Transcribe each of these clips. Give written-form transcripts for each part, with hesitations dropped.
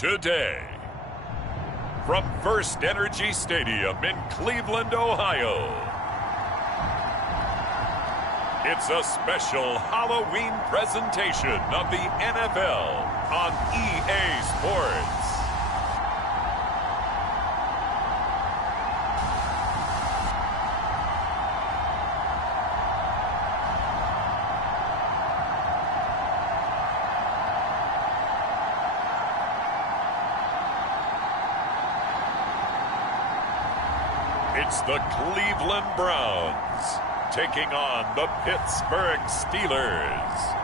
today. From First Energy Stadium in Cleveland, Ohio, it's a special Halloween presentation of the NFL on EA Sports. It's the Cleveland Browns taking on the Pittsburgh Steelers.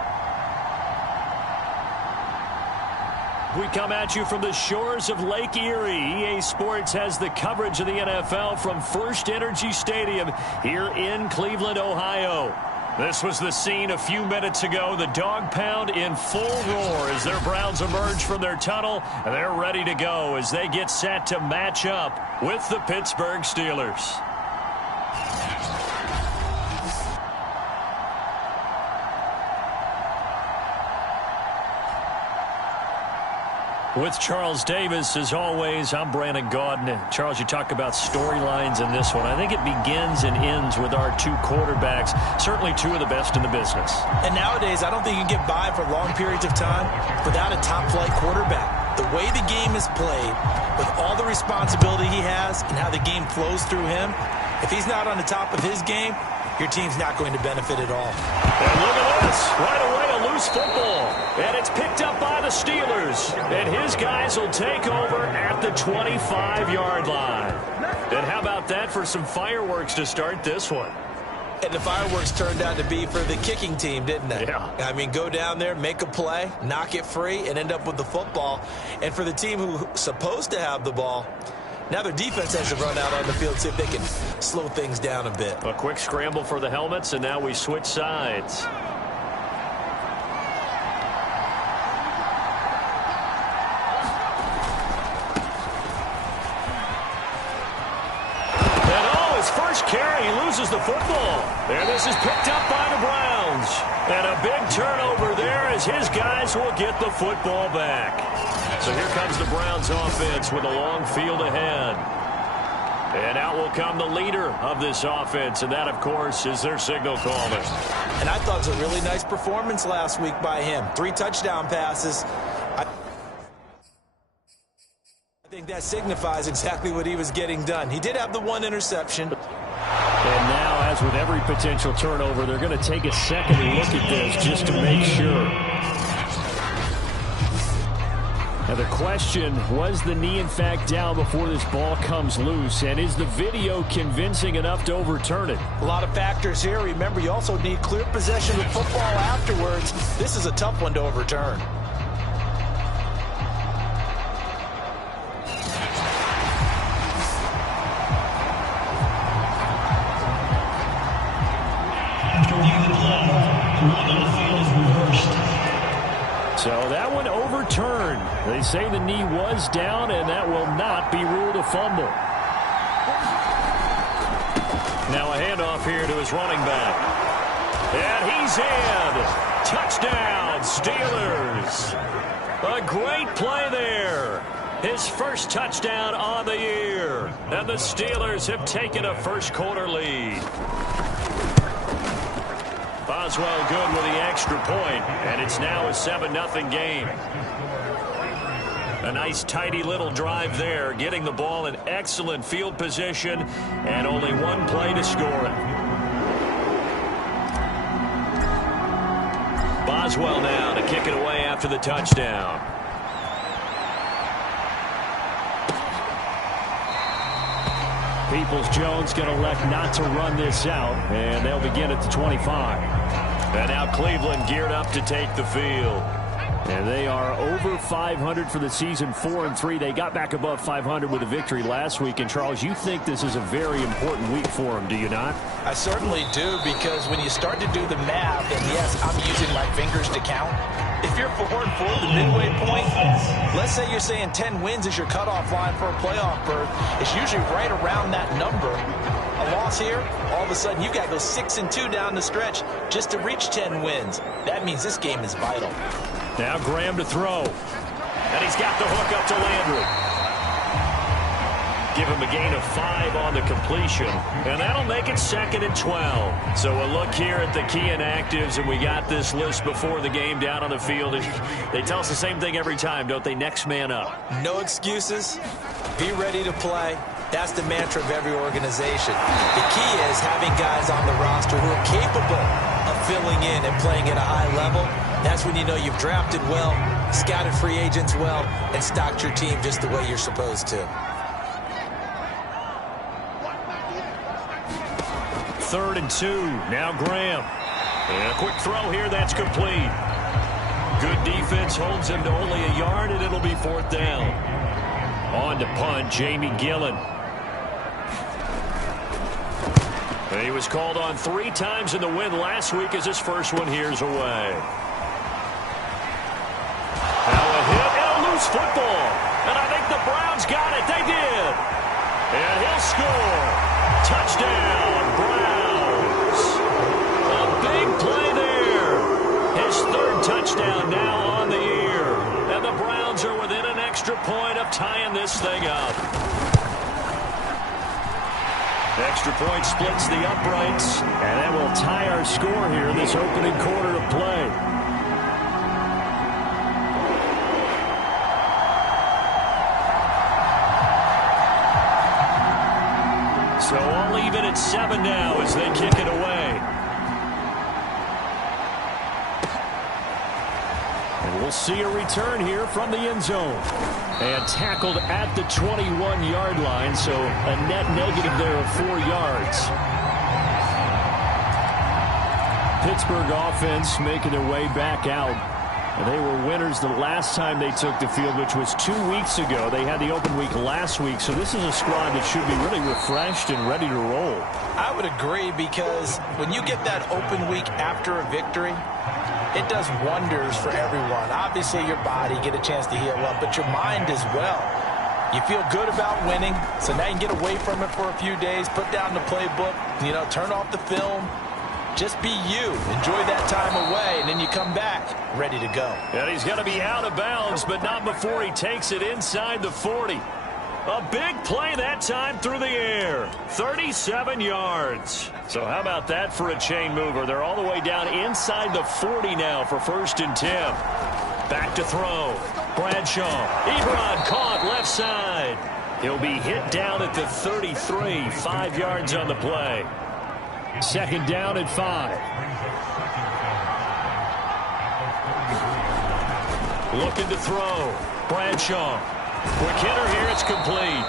We come at you from the shores of Lake Erie. EA Sports has the coverage of the NFL from First Energy Stadium here in Cleveland, Ohio. This was the scene a few minutes ago. The dog pound in full roar as their Browns emerge from their tunnel. They're ready to go as they get set to match up with the Pittsburgh Steelers. With Charles Davis, as always, I'm Brandon Gaudin. And Charles, you talk about storylines in this one. I think it begins and ends with our two quarterbacks, certainly two of the best in the business. And nowadays, I don't think you can get by for long periods of time without a top-flight quarterback. The way the game is played, with all the responsibility he has and how the game flows through him, if he's not on the top of his game, your team's not going to benefit at all. And look at this. Right away, a loose football. And it's picked up by the Steelers. And his guys will take over at the 25-yard line. And how about that for some fireworks to start this one? And the fireworks turned out to be for the kicking team, didn't they? Yeah. I mean, go down there, make a play, knock it free, and end up with the football. And for the team who's supposed to have the ball, now their defense has to run out on the field, see if they can slow things down a bit. A quick scramble for the helmets, and now we switch sides. First carry, he loses the football. And this is picked up by the Browns. And a big turnover there as his guys will get the football back. So here comes the Browns offense with a long field ahead. And out will come the leader of this offense, and that, of course, is their signal caller. And I thought it was a really nice performance last week by him. 3 touchdown passes. I think that signifies exactly what he was getting done. He did have the 1 interception. And now, as with every potential turnover, they're going to take a second look at this just to make sure. Now the question, was the knee in fact down before this ball comes loose? And is the video convincing enough to overturn it? A lot of factors here. Remember, you also need clear possession of football afterwards. This is a tough one to overturn. So that one overturned. They say the knee was down, and that will not be ruled a fumble. Now a handoff here to his running back. And he's in. Touchdown, Steelers. A great play there. His first touchdown on the year. And the Steelers have taken a first-quarter lead. Boswell good with the extra point, and it's now a 7-0 game. A nice, tidy little drive there, getting the ball in excellent field position, and only one play to score it. Boswell now to kick it away after the touchdown. Peoples-Jones going to elect not to run this out, and they'll begin at the 25. And now Cleveland geared up to take the field. And they are over 500 for the season, 4-3. They got back above 500 with a victory last week. And, Charles, you think this is a very important week for them, do you not? I certainly do, because when you start to do the math, and yes, I'm using my fingers to count, if you're 4-4, the midway point, let's say you're saying 10 wins is your cutoff line for a playoff berth, it's usually right around that number. A loss here, all of a sudden you've got to go 6-2 down the stretch just to reach 10 wins. That means this game is vital. Now Graham to throw. And he's got the hook up to Landry. Give him a gain of 5 on the completion. And that'll make it 2nd and 12. So a look here at the key inactives, and we got this list before the game down on the field. They tell us the same thing every time, don't they? Next man up. No excuses. Be ready to play. That's the mantra of every organization. The key is having guys on the roster who are capable of filling in and playing at a high level. That's when you know you've drafted well, scouted free agents well, and stocked your team just the way you're supposed to. 3rd and 2. Now Graham. And a quick throw here. That's complete. Good defense holds him to only a yard, and it'll be 4th down. On to punt, Jamie Gillen. He was called on 3 times in the win last week as his first one here's away. Now a hit and a loose football. And I think the Browns got it. They did. And he'll score. Touchdown, Browns. A big play there. His 3rd touchdown now on the year. And the Browns are within an extra point of tying this thing up. Extra point splits the uprights. And that will tie our score here in this opening quarter of play. So all even at 7 now as they kick it away. And we'll see a return here from the end zone. And tackled at the 21-yard line, so a net negative there of 4 yards. Pittsburgh offense making their way back out. And they were winners the last time they took the field, which was 2 weeks ago. They had the open week last week, so this is a squad that should be really refreshed and ready to roll. I would agree, because when you get that open week after a victory, it does wonders for everyone. Obviously, your body, get a chance to heal up, but your mind as well. You feel good about winning, so now you can get away from it for a few days, put down the playbook, turn off the film. Just be you. Enjoy that time away, and then you come back ready to go. And he's going to be out of bounds, but not before he takes it inside the 40. A big play that time through the air. 37 yards. So how about that for a chain mover? They're all the way down inside the 40 now for 1st and 10. Back to throw. Bradshaw. Ebron caught left side. He'll be hit down at the 33. 5 yards on the play. 2nd down at 5. Looking to throw. Bradshaw. Quick hitter here. It's complete.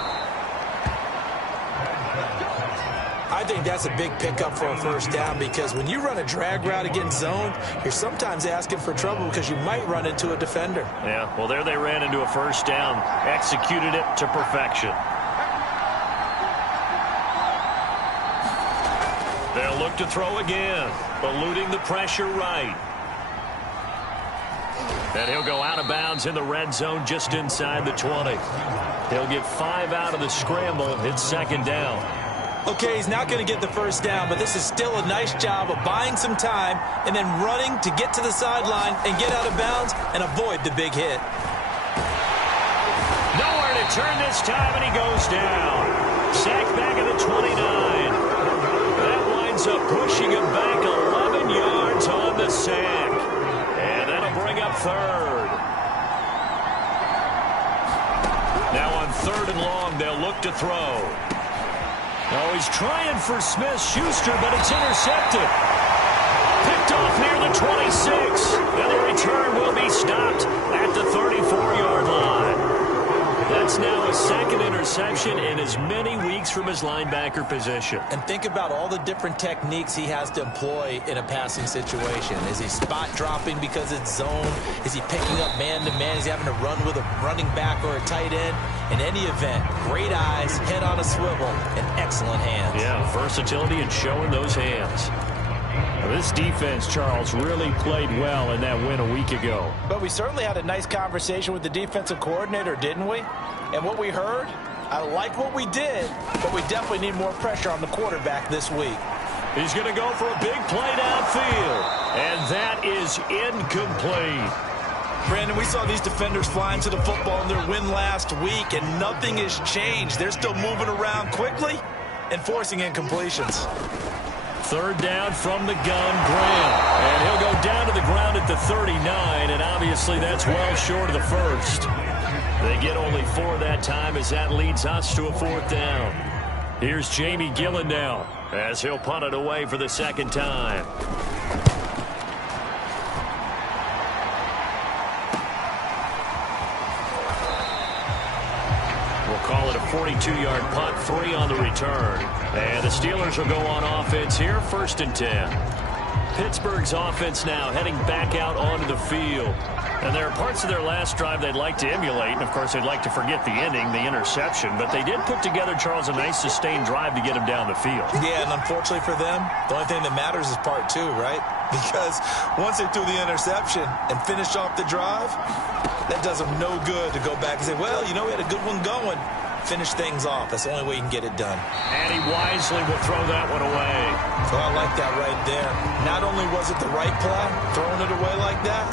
I think that's a big pickup for a 1st down, because when you run a drag route against zone, you're sometimes asking for trouble because you might run into a defender. Yeah, well, there they ran into a 1st down. Executed it to perfection. They'll look to throw again, eluding the pressure right. And he'll go out of bounds in the red zone just inside the 20. He'll get 5 out of the scramble. It's 2nd down. Okay, he's not going to get the 1st down, but this is still a nice job of buying some time and then running to get to the sideline and get out of bounds and avoid the big hit. Nowhere to turn this time, and he goes down. Sacked back at the 29. That winds up pushing him back 11 yards on the sack. And that'll bring up 3rd. Now on 3rd and long, they'll look to throw. Oh, he's trying for Smith-Schuster, but it's intercepted. Picked off near the 26. And the return will be stopped at the 34-yard line. That's now a 2nd interception in as many weeks from his linebacker position. And think about all the different techniques he has to employ in a passing situation. Is he spot dropping because it's zone? Is he picking up man-to-man? Is he having to run with a running back or a tight end? In any event, great eyes, head on a swivel, and excellent hands. Yeah, versatility and showing those hands. Now, this defense, Charles, really played well in that win a week ago. But we certainly had a nice conversation with the defensive coordinator, didn't we? And what we heard, I like what we did, but we definitely need more pressure on the quarterback this week. He's going to go for a big play downfield, and that is incomplete. Brandon, we saw these defenders flying to the football in their win last week, and nothing has changed. They're still moving around quickly and forcing incompletions. Third down from the gun, Graham. And he'll go down to the ground at the 39, and obviously that's well short of the first. They get only 4 that time as that leads us to a 4th down. Here's Jamie Gillen now as he'll punt it away for the second time. Call it a 42-yard punt, 3 on the return. And the Steelers will go on offense here, 1st and 10. Pittsburgh's offense now heading back out onto the field. And there are parts of their last drive they'd like to emulate. And, of course, they'd like to forget the ending, the interception. But they did put together, Charles, a nice sustained drive to get him down the field. Yeah, and unfortunately for them, the only thing that matters is part 2, right? Because once they threw the interception and finished off the drive, that does them no good to go back and say, well, you know, we had a good one going. Finish things off. That's the only way you can get it done. And he wisely will throw that one away. So I like that right there. Not only was it the right play, throwing it away like that,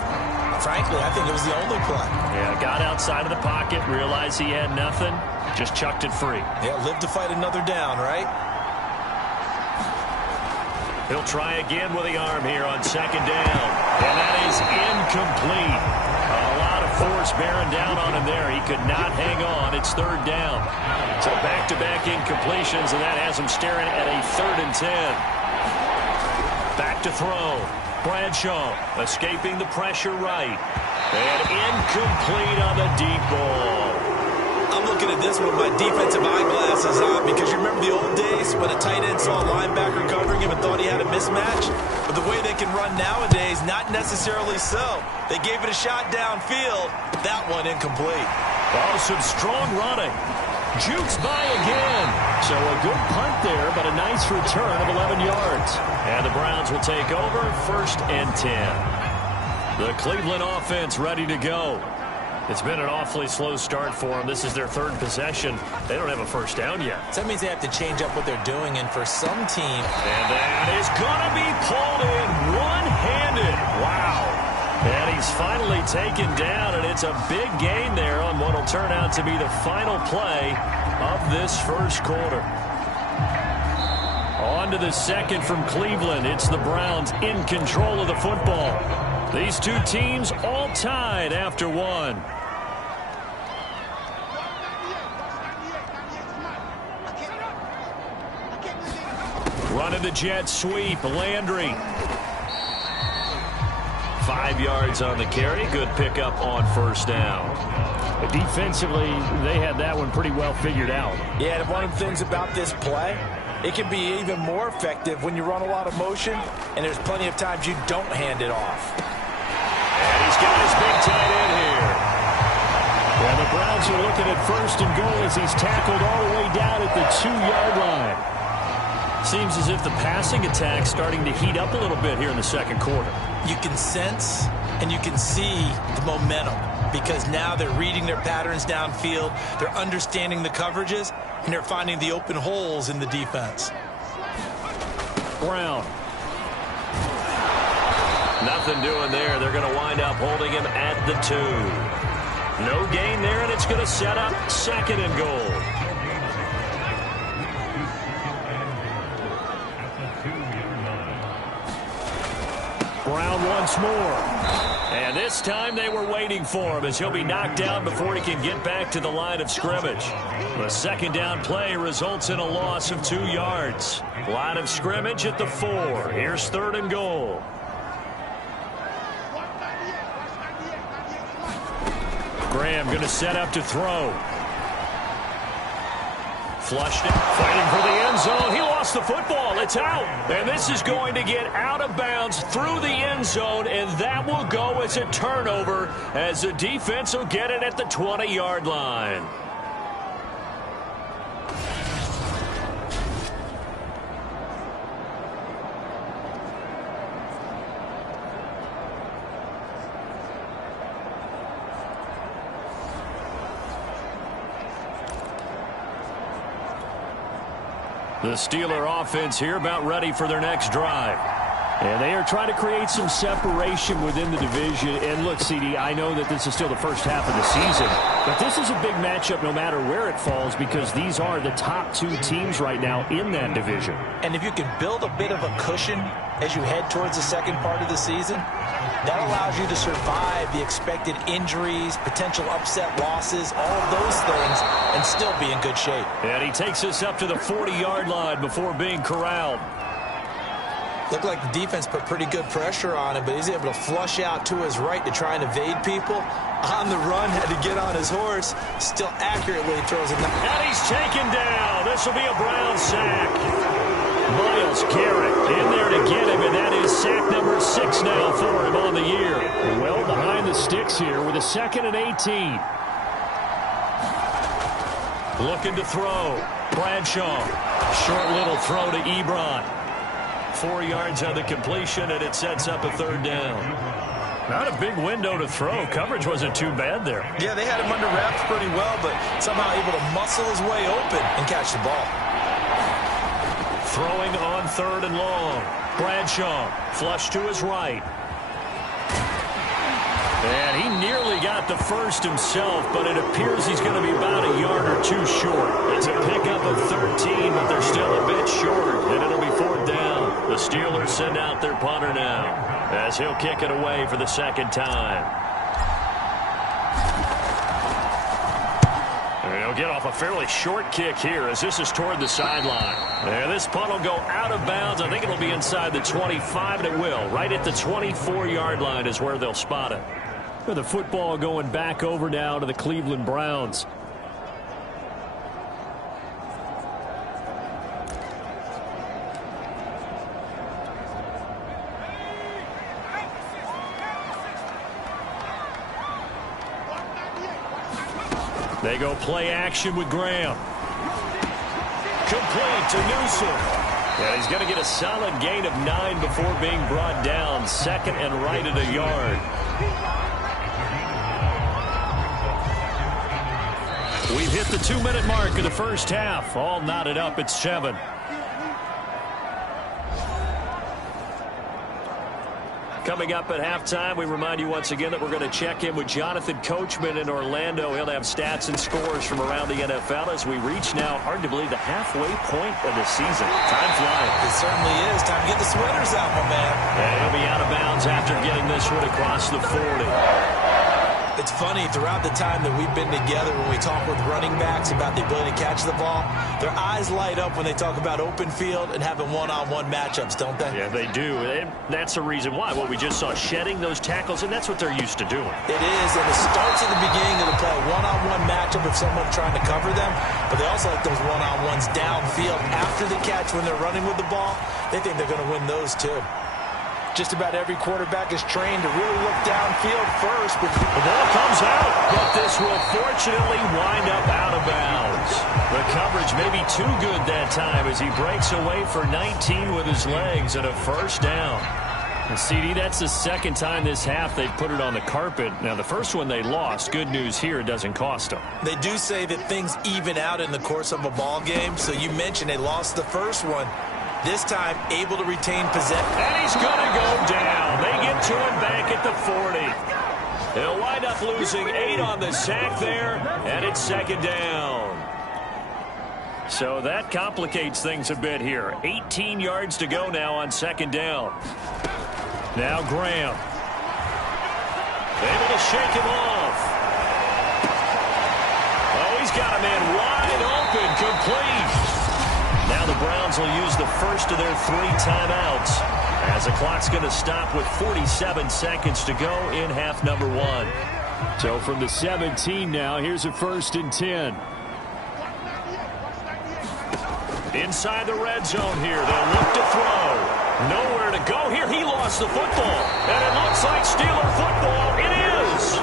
frankly, I think it was the only play. Yeah, got outside of the pocket, realized he had nothing, just chucked it free. Yeah, live to fight another down, right? He'll try again with the arm here on 2nd down. And that is incomplete. A lot of force bearing down on him there. He could not hang on. It's 3rd down. So back-to-back incompletions, and that has him staring at a 3rd and 10. Back to throw. Bradshaw escaping the pressure right. And incomplete on the deep ball. I'm looking at this with my defensive eyeglasses on because you remember the old days when a tight end saw a linebacker covering him and thought he had a mismatch? But the way they can run nowadays, not necessarily so. They gave it a shot downfield. That one incomplete. Oh, some strong running. Jukes by again. So a good punt there, but a nice return of 11 yards. And the Browns will take over, 1st and 10. The Cleveland offense ready to go. It's been an awfully slow start for them. This is their 3rd possession. They don't have a 1st down yet. So that means they have to change up what they're doing, and for some team... And that is going to be pulled in one-handed. Wow. And he's finally taken down, and it's a big gain there on what will turn out to be the final play of this 1st quarter. On to the 2nd from Cleveland. It's the Browns in control of the football. These two teams all tied after 1. Running the jet sweep, Landry. 5 yards on the carry. Good pickup on 1st down. But defensively, they had that one pretty well figured out. Yeah, and one of the things about this play, it can be even more effective when you run a lot of motion, and there's plenty of times you don't hand it off. And he's got his big tight end here. And the Browns are looking at 1st and goal as he's tackled all the way down at the 2-yard line. Seems as if the passing attack's starting to heat up a little bit here in the 2nd quarter. You can sense and you can see the momentum because now they're reading their patterns downfield, they're understanding the coverages, and they're finding the open holes in the defense. Brown. Nothing doing there. They're going to wind up holding him at the 2. No gain there, and it's going to set up 2nd and goal. Brown once more. And this time they were waiting for him as he'll be knocked down before he can get back to the line of scrimmage. The 2nd down play results in a loss of 2 yards. Line of scrimmage at the 4. Here's 3rd and goal. Graham going to set up to throw. Flushed it, fighting for the end zone. He lost the football. It's out. And this is going to get out of bounds through the end zone, and that will go as a turnover as the defense will get it at the 20-yard line. The Steeler offense here about ready for their next drive. And they are trying to create some separation within the division. And look, CD, I know that this is still the first half of the season, but this is a big matchup no matter where it falls because these are the top two teams right now in that division. And if you can build a bit of a cushion as you head towards the second part of the season, that allows you to survive the expected injuries, potential upset losses, all of those things, and still be in good shape. And he takes us up to the 40-yard line before being corralled. Looked like the defense put pretty good pressure on him, but he's able to flush out to his right to try and evade people. On the run, had to get on his horse. Still accurately throws it. And he's taken down. This will be a Brown sack. Myles Garrett in there to get him, and that is sack number 6 now for him on the year. Well behind the sticks here with a 2nd and 18. Looking to throw. Bradshaw. Short little throw to Ebron. 4 yards on the completion, and it sets up a 3rd down. Not a big window to throw. Coverage wasn't too bad there. Yeah, they had him under wraps pretty well, but somehow able to muscle his way open and catch the ball. Throwing on 3rd and long. Bradshaw, flush to his right. And he nearly got the first himself, but it appears he's going to be about a yard or two short. It's a pickup of 13, but they're still a bit short, and it'll be 4th down. The Steelers send out their punter now, as he'll kick it away for the 2nd time. And he'll get off a fairly short kick here, as this is toward the sideline. And this punt will go out of bounds. I think it'll be inside the 25, and it will. Right at the 24-yard line is where they'll spot it. The football going back over now to the Cleveland Browns. They go play action with Graham. Complete to Newsom. And he's going to get a solid gain of 9 before being brought down. 2nd and right at a yard. We've hit the 2-minute mark of the first half. All knotted up at 7. Coming up at halftime, we remind you once again that we're going to check in with Jonathan Coachman in Orlando. He'll have stats and scores from around the NFL as we reach now, hard to believe, the halfway point of the season. Time flying. It certainly is. Time to get the sweaters out, my man. And he'll be out of bounds after getting this one across the 40. It's funny, throughout the time that we've been together, when we talk with running backs about the ability to catch the ball, their eyes light up when they talk about open field and having one-on-one matchups, don't they? Yeah, they do. And that's the reason why. Well, we just saw shedding those tackles, and that's what they're used to doing. It is, and it starts at the beginning of the play. One-on-one matchup if someone's trying to cover them, but they also like those one-on-ones downfield after the catch when they're running with the ball. They think they're going to win those, too. Just about every quarterback is trained to really look downfield first. But the ball comes out, but this will fortunately wind up out of bounds. The coverage may be too good that time as he breaks away for 19 with his legs and a 1st down. And CD, that's the 2nd time this half they've put it on the carpet. Now, the first one they lost. Good news here, it doesn't cost them. They do say that things even out in the course of a ball game. So you mentioned they lost the first one. This time, able to retain possession. And he's going to go down. They get to him back at the 40. He'll wind up losing 8 on the sack there, and it's 2nd down. So that complicates things a bit here. 18 yards to go now on 2nd down. Now Graham. Able to shake him off. Oh, he's got a man wide open, complete. Now the Browns will use the first of their 3 timeouts as the clock's going to stop with 47 seconds to go in half number 1. So from the 17 now, here's a 1st and 10. Inside the red zone here, they'll look to throw. Nowhere to go here. He lost the football, and it looks like Steeler football. It is.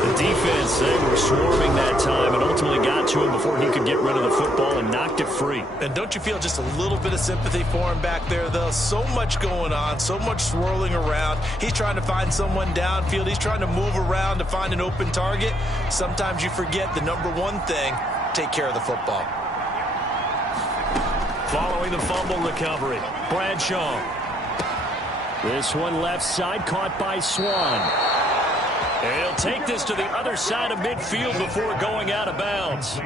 The defense, they were swarming that time and ultimately got to him before he could get rid of the football and knocked it free. And don't you feel just a little bit of sympathy for him back there, though? So much going on, so much swirling around. He's trying to find someone downfield. He's trying to move around to find an open target. Sometimes you forget the number one thing, take care of the football. Following the fumble recovery, Bradshaw. This one left side, caught by Swan. And he'll take this to the other side of midfield before going out of bounds.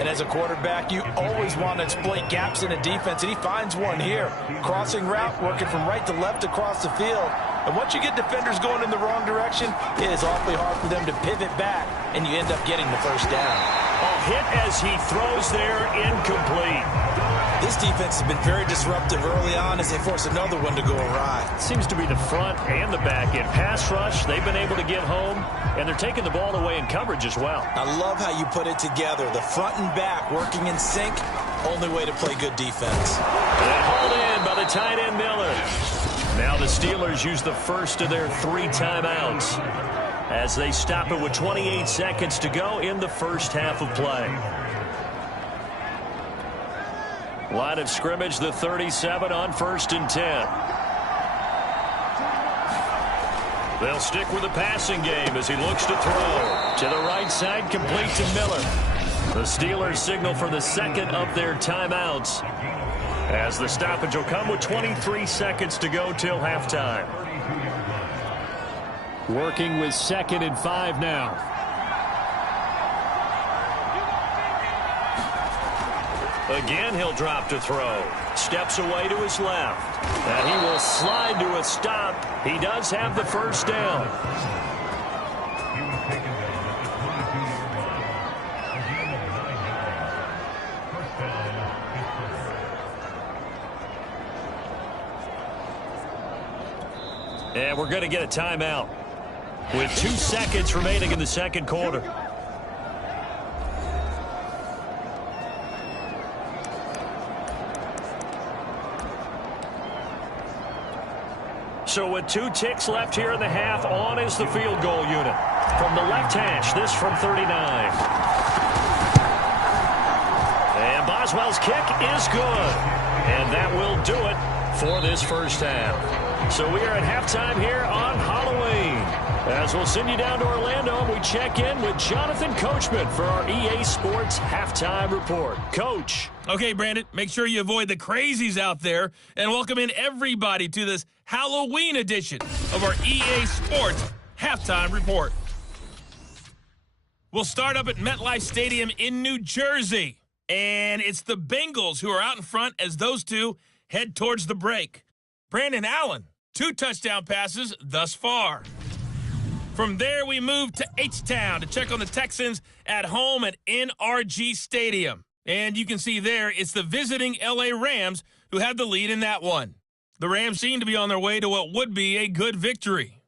And as a quarterback, you always want to exploit gaps in a defense, and he finds one here. Crossing route, working from right to left across the field. And once you get defenders going in the wrong direction, it is awfully hard for them to pivot back, and you end up getting the first down. A hit as he throws there, incomplete. This defense has been very disruptive early on as they force another one to go awry. Seems to be the front and the back end. Pass rush, they've been able to get home, and they're taking the ball away in coverage as well. I love how you put it together. The front and back working in sync, only way to play good defense. And hauled in by the tight end Miller. Now the Steelers use the first of their 3 timeouts as they stop it with 28 seconds to go in the first half of play. Line of scrimmage, the 37 on 1st and 10. They'll stick with the passing game as he looks to throw. To the right side, complete to Miller. The Steelers signal for the second of their timeouts as the stoppage will come with 23 seconds to go till halftime. Working with 2nd and 5 now. Again, he'll drop to throw. Steps away to his left. And he will slide to a stop. He does have the first down. And we're going to get a timeout with 2 seconds remaining in the second quarter. So with 2 ticks left here in the half, on is the field goal unit. From the left hash, this from 39. And Boswell's kick is good. And that will do it for this first half. So we are at halftime here on Halloween. As we'll send you down to Orlando, and we check in with Jonathan Coachman for our EA Sports Halftime Report. Coach. Okay, Brandon, make sure you avoid the crazies out there and welcome in everybody to this Halloween edition of our EA Sports Halftime Report. We'll start up at MetLife Stadium in New Jersey, and it's the Bengals who are out in front as those two head towards the break. Brandon Allen, 2 touchdown passes thus far. From there, we move to H-Town to check on the Texans at home at NRG Stadium. And you can see there, it's the visiting L.A. Rams who have the lead in that one. The Rams seem to be on their way to what would be a good victory.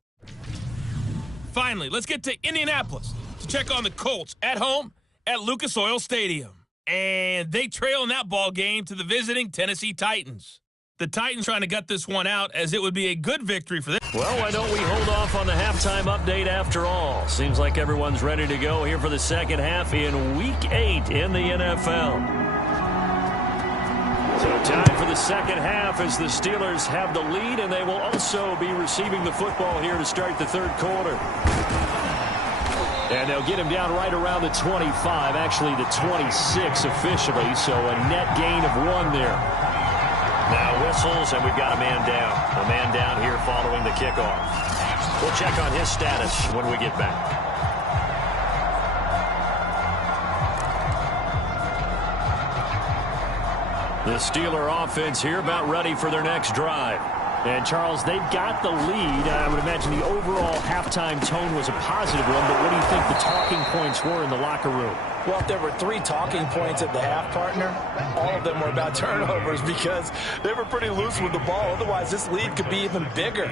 Finally, let's get to Indianapolis to check on the Colts at home at Lucas Oil Stadium. And they trail in that ball game to the visiting Tennessee Titans. The Titans trying to gut this one out as it would be a good victory for them. Well, why don't we hold off on the halftime update after all? Seems like everyone's ready to go here for the second half in Week 8 in the NFL. So time for the second half as the Steelers have the lead, and they will also be receiving the football here to start the third quarter. And they'll get him down right around the 25, actually the 26 officially, so a net gain of 1 there. Now whistles, and we've got a man down. A man down here following the kickoff. We'll check on his status when we get back. The Steeler offense here about ready for their next drive. And, Charles, they've got the lead. I would imagine the overall halftime tone was a positive one, but what do you think the talking points were in the locker room? Well, if there were 3 talking points at the half, partner, all of them were about turnovers because they were pretty loose with the ball. Otherwise, this lead could be even bigger.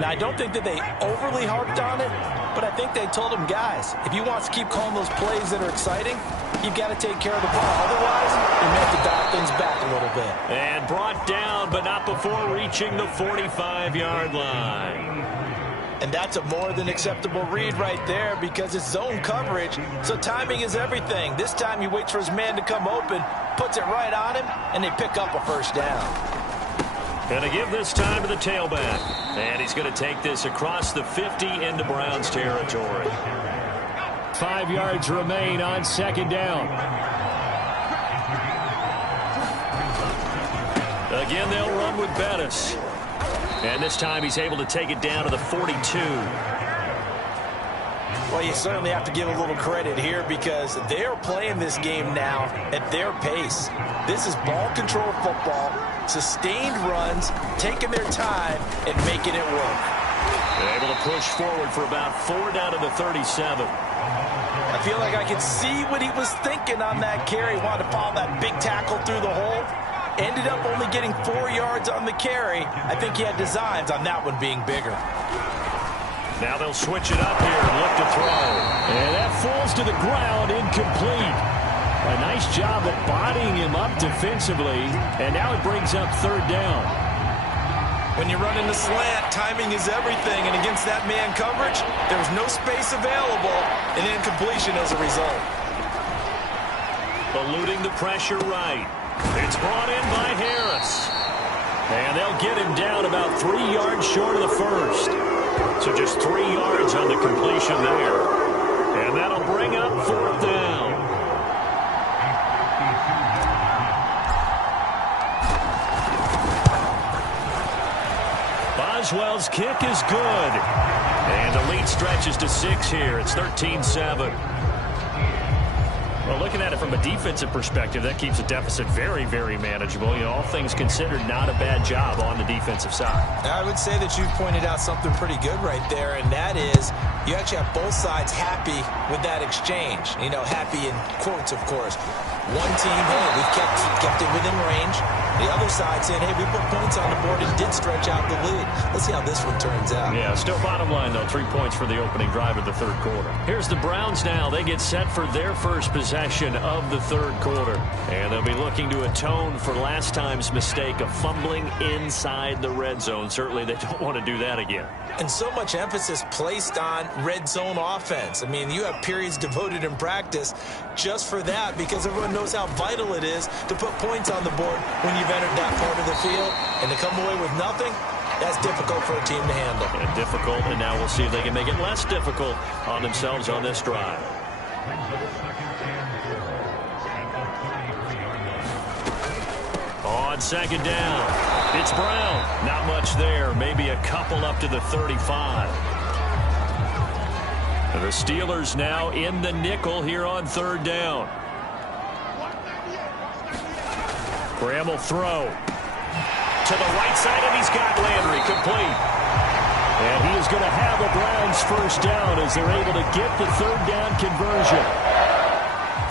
Now, I don't think that they overly harped on it, but I think they told them, guys, if you want to keep calling those plays that are exciting, you've got to take care of the ball. Otherwise, you may have to dial things back a little bit. And brought down, but not before reaching the 45-yard line. And that's a more than acceptable read right there because it's zone coverage, so timing is everything. This time he waits for his man to come open, puts it right on him, and they pick up a first down. And to give this time to the tailback. And he's going to take this across the 50 into Browns territory. 5 yards remain on second down. Again, they'll run with Bettis. And this time he's able to take it down to the 42. Well, you certainly have to give a little credit here because they're playing this game now at their pace. This is ball control football, sustained runs, taking their time, and making it work. They're able to push forward for about 4 down to the 37. I feel like I can see what he was thinking on that carry. Wanted to follow that big tackle through the hole. Ended up only getting 4 yards on the carry. I think he had designs on that one being bigger. Now they'll switch it up here and look to throw. And that falls to the ground, incomplete. A nice job of bodying him up defensively. And now it brings up 3rd down. When you run in the slant, timing is everything. And against that man coverage, there was no space available. And incompletion as a result. Eluding the pressure right. It's brought in by Harris. And they'll get him down about 3 yards short of the first. So just 3 yards on the completion there. And that'll bring up 4th down. Boswell's kick is good. And the lead stretches to 6 here. It's 13-7. Well, looking at it from a defensive perspective, that keeps the deficit very, very manageable. You know, all things considered, not a bad job on the defensive side. I would say that you pointed out something pretty good right there, and that is you actually have both sides happy with that exchange. You know, happy in quotes, of course. One team, hey, we've kept it within range. The other side saying, hey, we put points on the board and did stretch out the lead. Let's see how this one turns out. Yeah, still bottom line, though, 3 points for the opening drive of the 3rd quarter. Here's the Browns now. They get set for their first possession of the 3rd quarter. And they'll be looking to atone for last time's mistake of fumbling inside the red zone. Certainly they don't want to do that again. And so much emphasis placed on red zone offense. I mean, you have periods devoted in practice just for that because everyone knows how vital it is to put points on the board when you've entered that part of the field. And to come away with nothing, that's difficult for a team to handle. And difficult, and now we'll see if they can make it less difficult on themselves on this drive. On 2nd down, it's Brown. Not much there. Maybe a couple up to the 35. The Steelers now in the nickel here on 3rd down. Graham will throw. To the right side, and he's got Landry complete. And he is going to have a Browns first down as they're able to get the 3rd down conversion.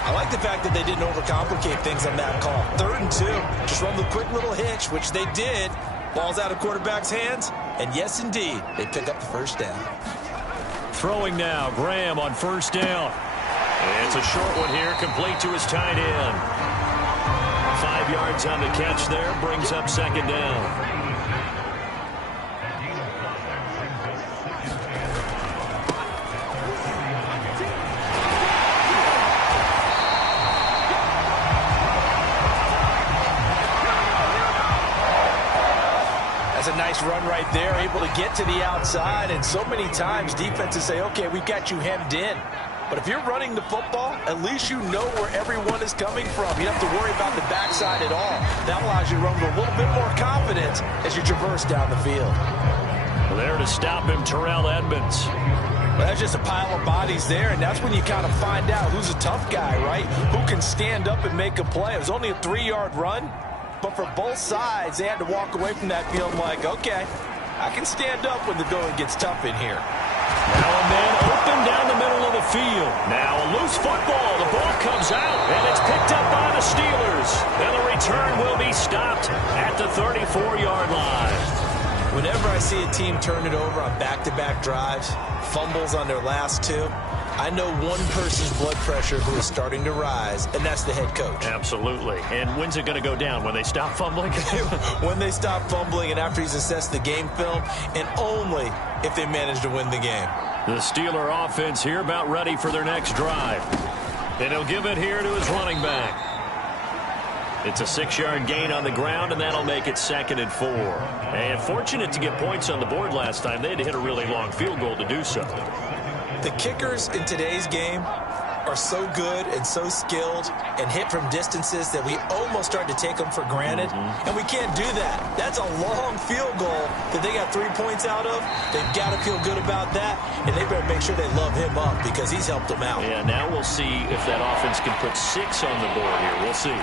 I like the fact that they didn't overcomplicate things on that call. 3rd and 2. Just run the quick little hitch, which they did. Ball's out of quarterback's hands. And yes, indeed, they pick up the first down. Throwing now, Graham on 1st down. It's a short one here, complete to his tight end. 5 yards on the catch there, brings up 2nd down. That's a nice run right there, able to get to the outside, and so many times defenses say, okay, we've got you hemmed in. But if you're running the football, at least you know where everyone is coming from. You don't have to worry about the backside at all. That allows you to run with a little bit more confidence as you traverse down the field. Well, there to stop him, Terrell Edmonds. Well, that's just a pile of bodies there, and that's when you kind of find out who's a tough guy, right? Who can stand up and make a play. It was only a 3-yard run, but for both sides, they had to walk away from that field like, okay, I can stand up when the going gets tough in here. Now a man open down the middle of the field. Now a loose football. The ball comes out, and it's picked up by the Steelers. And the return will be stopped at the 34-yard line. Whenever I see a team turn it over on back-to-back drives, fumbles on their last 2, I know one person's blood pressure who is starting to rise, and that's the head coach. Absolutely. And when's it going to go down? When they stop fumbling? When they stop fumbling and after he's assessed the game film, and only if they manage to win the game. The Steeler offense here about ready for their next drive. And he'll give it here to his running back. It's a 6-yard gain on the ground, and that'll make it 2nd and 4. And fortunate to get points on the board last time. They had to hit a really long field goal to do so. The kickers in today's game are so good and so skilled and hit from distances that we almost start to take them for granted, and we can't do that. That's a long field goal that they got 3 points out of. They've got to feel good about that, and they better make sure they love him up because he's helped them out. Yeah, now we'll see if that offense can put 6 on the board here. We'll see.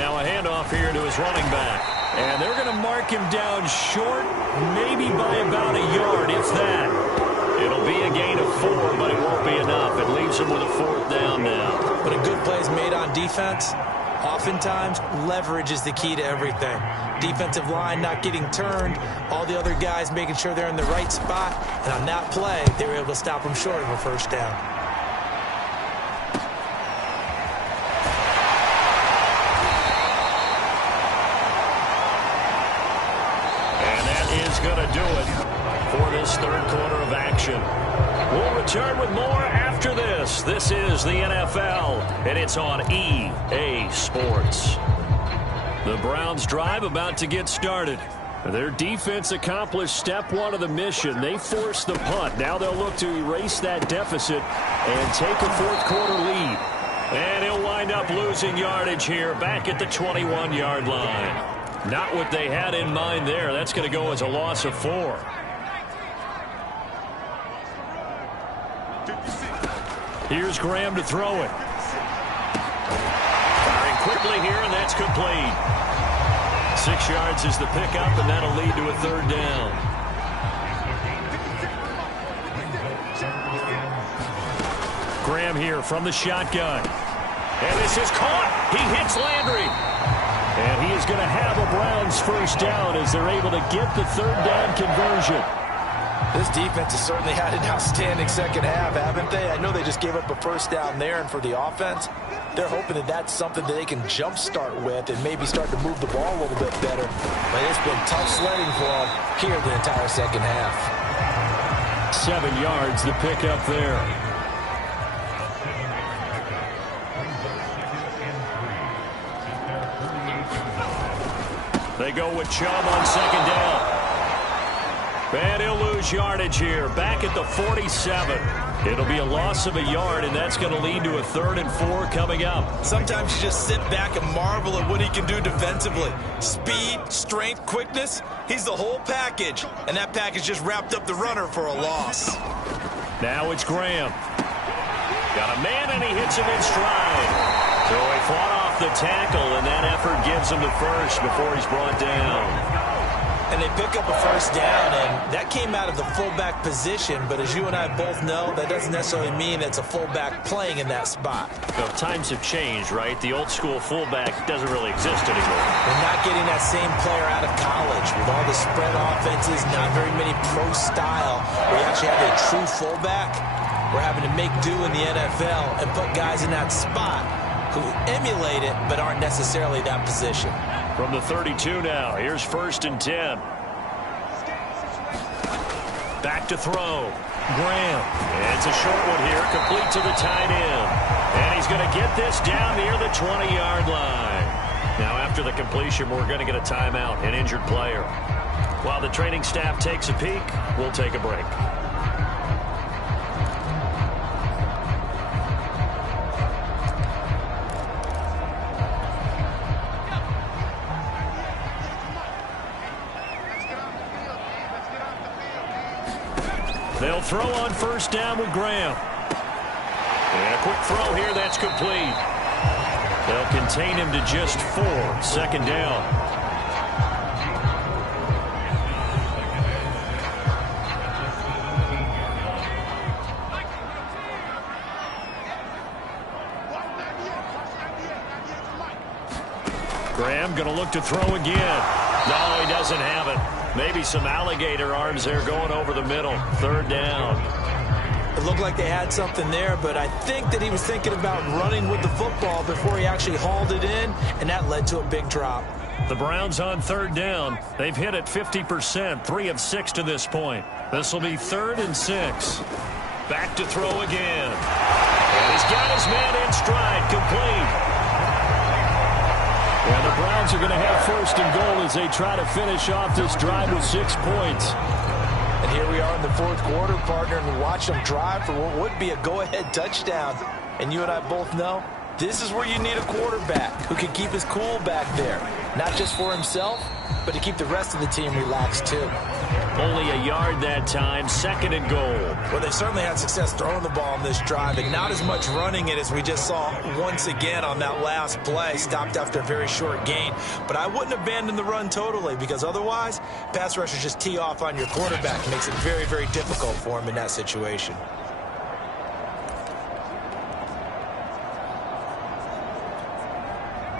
Now a handoff here to his running back. And they're going to mark him down short, maybe by about a yard, if that. It'll be a gain of 4, but it won't be enough. It leaves him with a 4th down now. When a good play is made on defense, oftentimes leverage is the key to everything. Defensive line not getting turned, all the other guys making sure they're in the right spot, and on that play, they were able to stop him short of a first down. Going to do it for this third quarter of action. We'll return with more after this. This is the NFL, and it's on EA Sports. The Browns drive about to get started. Their defense accomplished step 1 of the mission. They forced the punt. Now they'll look to erase that deficit and take a fourth quarter lead. And he'll wind up losing yardage here back at the 21-yard line. Not what they had in mind there. That's going to go as a loss of 4. Here's Graham to throw it. Firing quickly here, and that's complete. 6 yards is the pickup, and that'll lead to a 3rd down. Graham here from the shotgun. And this is caught. He hits Landry. And he is going to have a Browns first down as they're able to get the 3rd down conversion. This defense has certainly had an outstanding second half, haven't they? I know they just gave up a first down there, and for the offense, they're hoping that that's something that they can jumpstart with and maybe start to move the ball a little bit better. But it's been tough sledding for them here the entire second half. 7 yards, the pickup there. They go with Chubb on 2nd down. And he'll lose yardage here. Back at the 47. It'll be a loss of a yard, and that's going to lead to a 3rd and 4 coming up. Sometimes you just sit back and marvel at what he can do defensively. Speed, strength, quickness. He's the whole package. And that package just wrapped up the runner for a loss. Now it's Graham. Got a man, and he hits him in stride. So he fought off the tackle, and that effort gives him the first before he's brought down. And they pick up a first down, and that came out of the fullback position. But as you and I both know, that doesn't necessarily mean it's a fullback playing in that spot. Well, times have changed, right? The old school fullback doesn't really exist anymore. We're not getting that same player out of college with all the spread offenses, not very many pro style. We actually have a true fullback. We're having to make do in the NFL and put guys in that spot who emulate it but aren't necessarily that position. From the 32 now, here's 1st and 10. Back to throw. Graham. And it's a short one here, complete to the tight end. And he's going to get this down near the 20-yard line. Now after the completion, we're going to get a timeout, an injured player. While the training staff takes a peek, we'll take a break. They'll throw on 1st down with Graham. And a quick throw here, that's complete. They'll contain him to just 4. 2nd down. Graham going to look to throw again. No, he doesn't have it. Maybe some alligator arms there going over the middle. 3rd down. It looked like they had something there, but I think that he was thinking about running with the football before he actually hauled it in, and that led to a big drop. The Browns on 3rd down. They've hit it 50%, 3 of 6 to this point. This will be 3rd and 6. Back to throw again. And he's got his man in stride, complete. And the Browns are going to have 1st and goal as they try to finish off this drive with 6 points. And here we are in the fourth quarter, partner, and watch them drive for what would be a go-ahead touchdown. And you and I both know this is where you need a quarterback who can keep his cool back there, not just for himself, but to keep the rest of the team relaxed too. Only a yard that time, 2nd and goal. Well, they've certainly had success throwing the ball on this drive, and not as much running it as we just saw once again on that last play, stopped after a very short gain. But I wouldn't abandon the run totally, because otherwise, pass rushers just tee off on your quarterback. It makes it very, very difficult for him in that situation.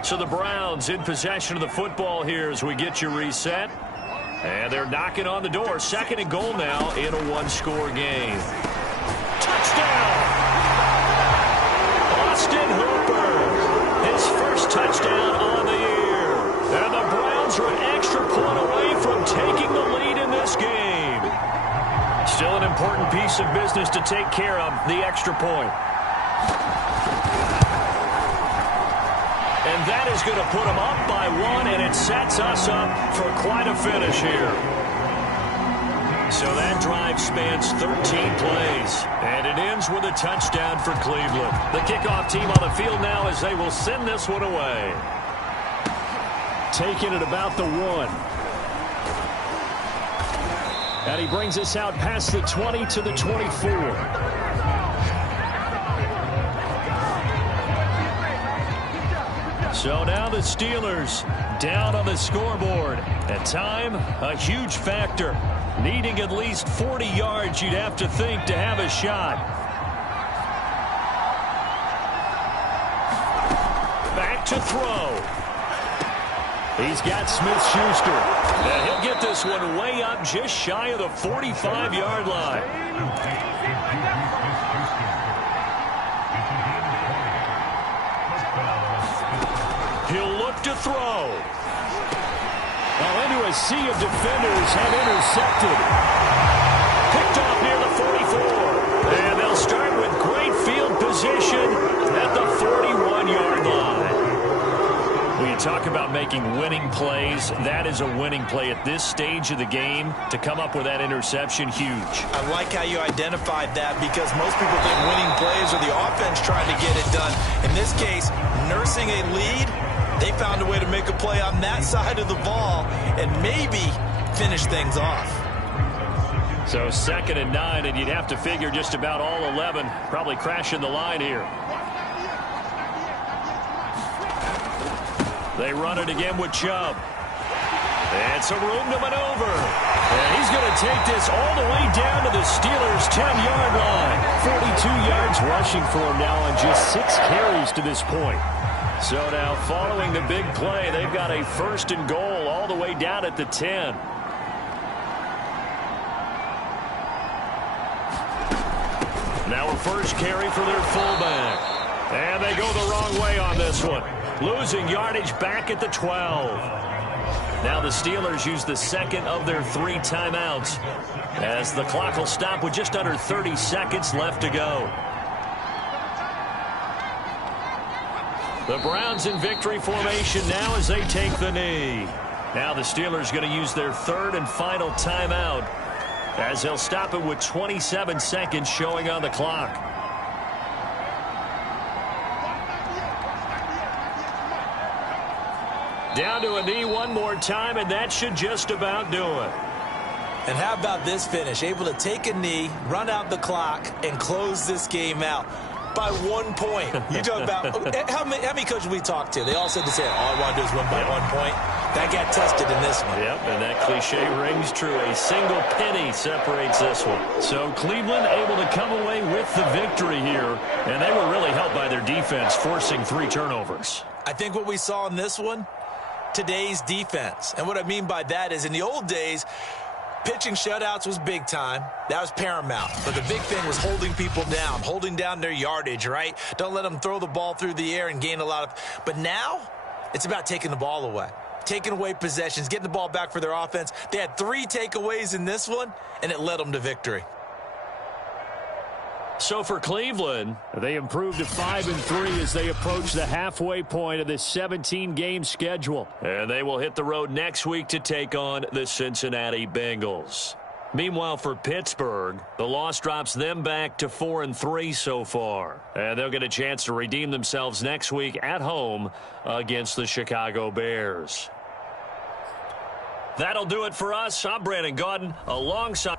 So the Browns in possession of the football here as we get you reset. And they're knocking on the door. 2nd and goal now in a one-score game. Touchdown! Austin Hooper. His first touchdown on the year. And the Browns are an extra point away from taking the lead in this game. Still an important piece of business to take care of, the extra point. And that is going to put them up by 1, and it sets us up for quite a finish here. So that drive spans 13 plays, and it ends with a touchdown for Cleveland. The kickoff team on the field now as they will send this one away. Taking it about the 1. And he brings us out past the 20 to the 24. So now the Steelers down on the scoreboard. At time, a huge factor. Needing at least 40 yards, you'd have to think, to have a shot. Back to throw. He's got Smith-Schuster. And he'll get this one way up just shy of the 45-yard line. He'll look to throw. Into a sea of defenders have intercepted. Picked off near the 44. And they'll start with great field position at the 41-yard line. When you talk about making winning plays, that is a winning play at this stage of the game. To come up with that interception, huge. I like how you identified that, because most people think winning plays are the offense trying to get it done. In this case, nursing a lead, they found a way to make a play on that side of the ball and maybe finish things off. So 2nd and 9, and you'd have to figure just about all 11 probably crashing the line here. They run it again with Chubb. And some room to maneuver. And he's going to take this all the way down to the Steelers' 10-yard line. 42 yards rushing for him now on just 6 carries to this point. So now following the big play, they've got a 1st and goal all the way down at the 10. Now a first carry for their fullback. And they go the wrong way on this one. Losing yardage back at the 12. Now the Steelers use the 2nd of their 3 timeouts, as the clock will stop with just under 30 seconds left to go. The Browns in victory formation now as they take the knee. Now the Steelers going to use their 3rd and final timeout, as they'll stop it with 27 seconds showing on the clock. Down to a knee one more time, and that should just about do it. And how about this finish? Able to take a knee, run out the clock, and close this game out by 1 point. You talk about how many coaches we talked to? They all said the same. All I want to do is win by 1 point. That got tested in this one. Yep, and that cliche rings true. A single penny separates this one. So Cleveland able to come away with the victory here, and they were really helped by their defense, forcing 3 turnovers. I think what we saw in this one, today's defense. And what I mean by that is, in the old days, pitching shutouts was big time. That was paramount. But the big thing was holding people down, holding down their yardage, right? Don't let them throw the ball through the air and gain a lot of... But now, it's about taking the ball away. Taking away possessions, getting the ball back for their offense. They had 3 takeaways in this one, and it led them to victory. So for Cleveland, they improved to 5-3 as they approach the halfway point of this 17-game schedule. And they will hit the road next week to take on the Cincinnati Bengals. Meanwhile, for Pittsburgh, the loss drops them back to 4-3 so far. And they'll get a chance to redeem themselves next week at home against the Chicago Bears. That'll do it for us. I'm Brandon Gaudin alongside...